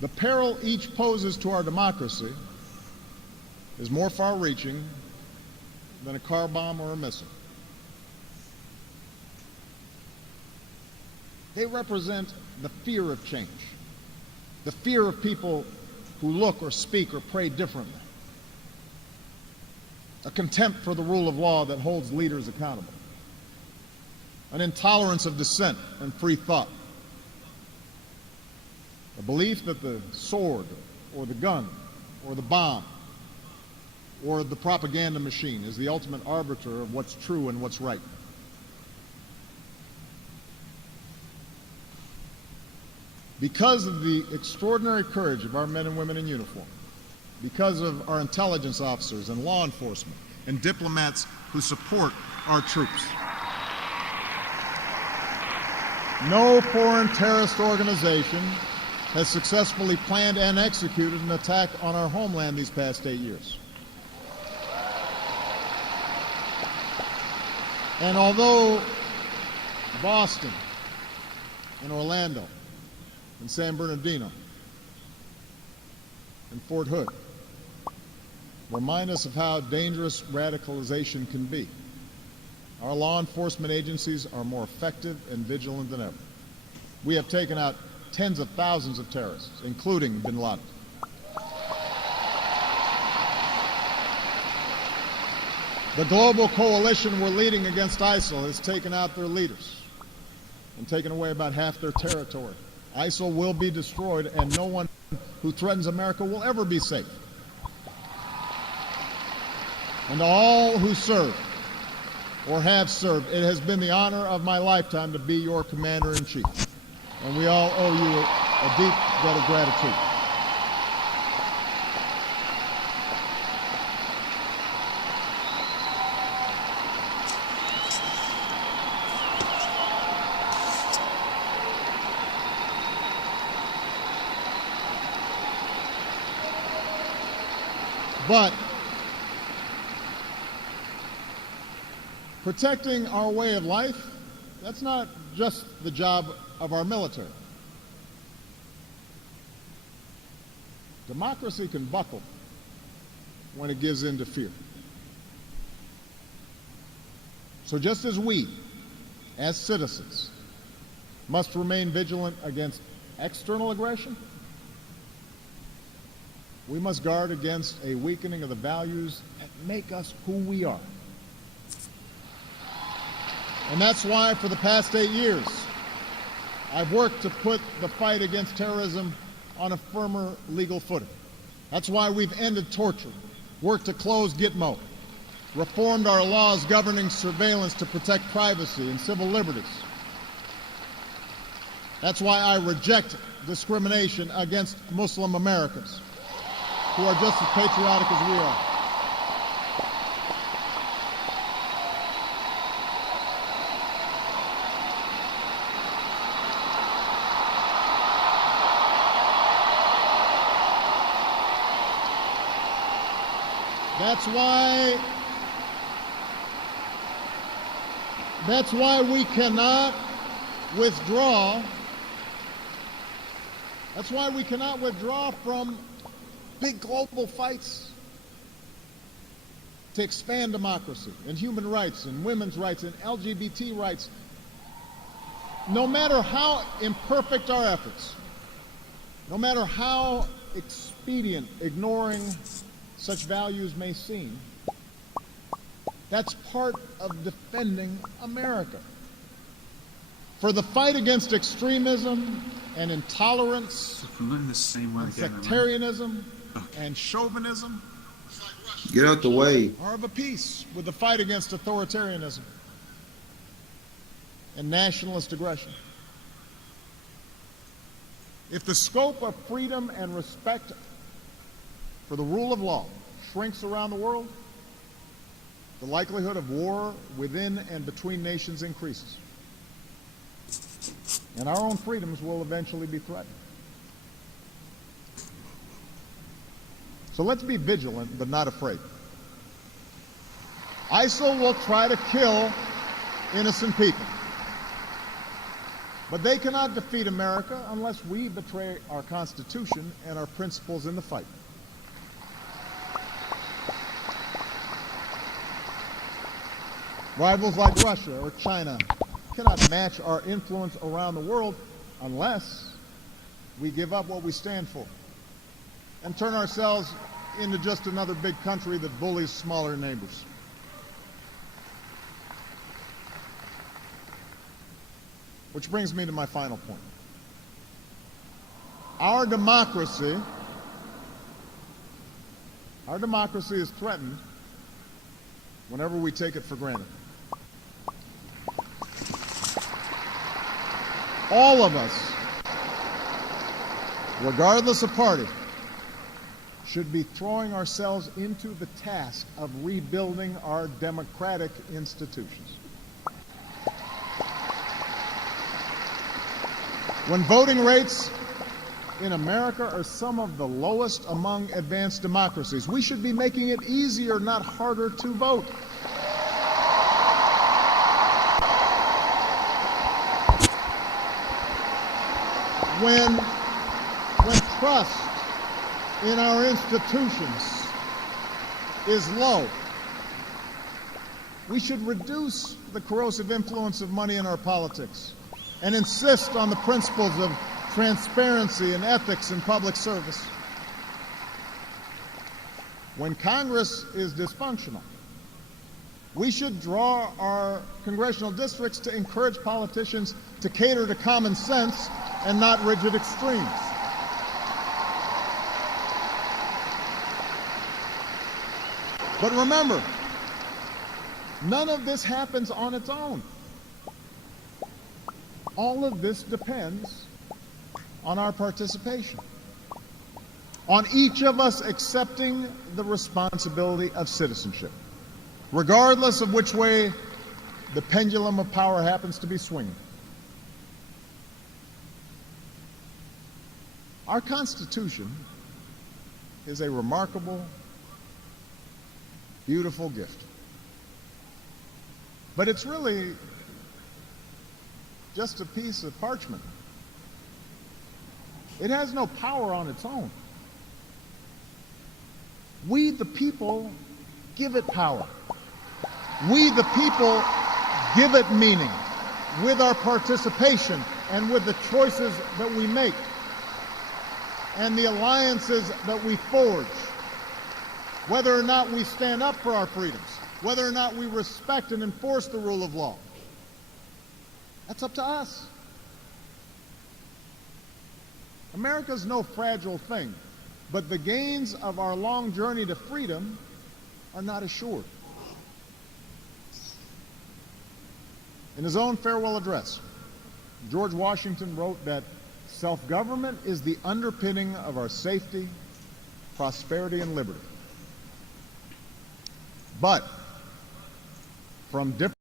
The peril each poses to our democracy is more far-reaching than a car bomb or a missile. They represent the fear of change, the fear of people who look or speak or pray differently, a contempt for the rule of law that holds leaders accountable, an intolerance of dissent and free thought, a belief that the sword or the gun or the bomb or the propaganda machine is the ultimate arbiter of what's true and what's right. Because of the extraordinary courage of our men and women in uniform, because of our intelligence officers and law enforcement and diplomats who support our troops, no foreign terrorist organization has successfully planned and executed an attack on our homeland these past 8 years. And although Boston and Orlando and San Bernardino and Fort Hood remind us of how dangerous radicalization can be, our law enforcement agencies are more effective and vigilant than ever. We have taken out tens of thousands of terrorists, including bin Laden. The global coalition we're leading against ISIL has taken out their leaders and taken away about half their territory. ISIL will be destroyed, and no one who threatens America will ever be safe. And to all who serve or have served, it has been the honor of my lifetime to be your commander-in-chief. And we all owe you a deep debt of gratitude. But protecting our way of life, that's not just the job of our military. Democracy can buckle when it gives in to fear. So just as we, as citizens, must remain vigilant against external aggression, we must guard against a weakening of the values that make us who we are. And that's why for the past 8 years, I've worked to put the fight against terrorism on a firmer legal footing. That's why we've ended torture, worked to close Gitmo, reformed our laws governing surveillance to protect privacy and civil liberties. That's why I reject discrimination against Muslim Americans, who are just as patriotic as we are. That's why we cannot withdraw. That's why we cannot withdraw from big global fights to expand democracy and human rights and women's rights and LGBT rights. No matter how imperfect our efforts, no matter how expedient ignoring such values may seem, that's part of defending America. For the fight against extremism and intolerance and sectarianism and chauvinism Get out the way. are of a piece with the fight against authoritarianism and nationalist aggression. If the scope of freedom and respect for the rule of law shrinks around the world, the likelihood of war within and between nations increases. And our own freedoms will eventually be threatened. So let's be vigilant, but not afraid. ISIL will try to kill innocent people. But they cannot defeat America unless we betray our Constitution and our principles in the fight. Rivals like Russia or China cannot match our influence around the world unless we give up what we stand for and turn ourselves into just another big country that bullies smaller neighbors. Which brings me to my final point. Our democracy is threatened whenever we take it for granted. All of us, regardless of party, should be throwing ourselves into the task of rebuilding our democratic institutions. When voting rates in America are some of the lowest among advanced democracies, we should be making it easier, not harder, to vote. When trust in our institutions is low, we should reduce the corrosive influence of money in our politics and insist on the principles of transparency and ethics in public service. When Congress is dysfunctional, we should draw our congressional districts to encourage politicians to cater to common sense and not rigid extremes. But remember, none of this happens on its own. All of this depends on our participation, on each of us accepting the responsibility of citizenship, regardless of which way the pendulum of power happens to be swinging. Our Constitution is a remarkable, beautiful gift. But it's really just a piece of parchment. It has no power on its own. We, the people, give it power. We, the people, give it meaning with our participation and with the choices that we make and the alliances that we forge, whether or not we stand up for our freedoms, whether or not we respect and enforce the rule of law. That's up to us. America's no fragile thing, but the gains of our long journey to freedom are not assured. In his own farewell address, George Washington wrote that self-government is the underpinning of our safety, prosperity, and liberty. But from different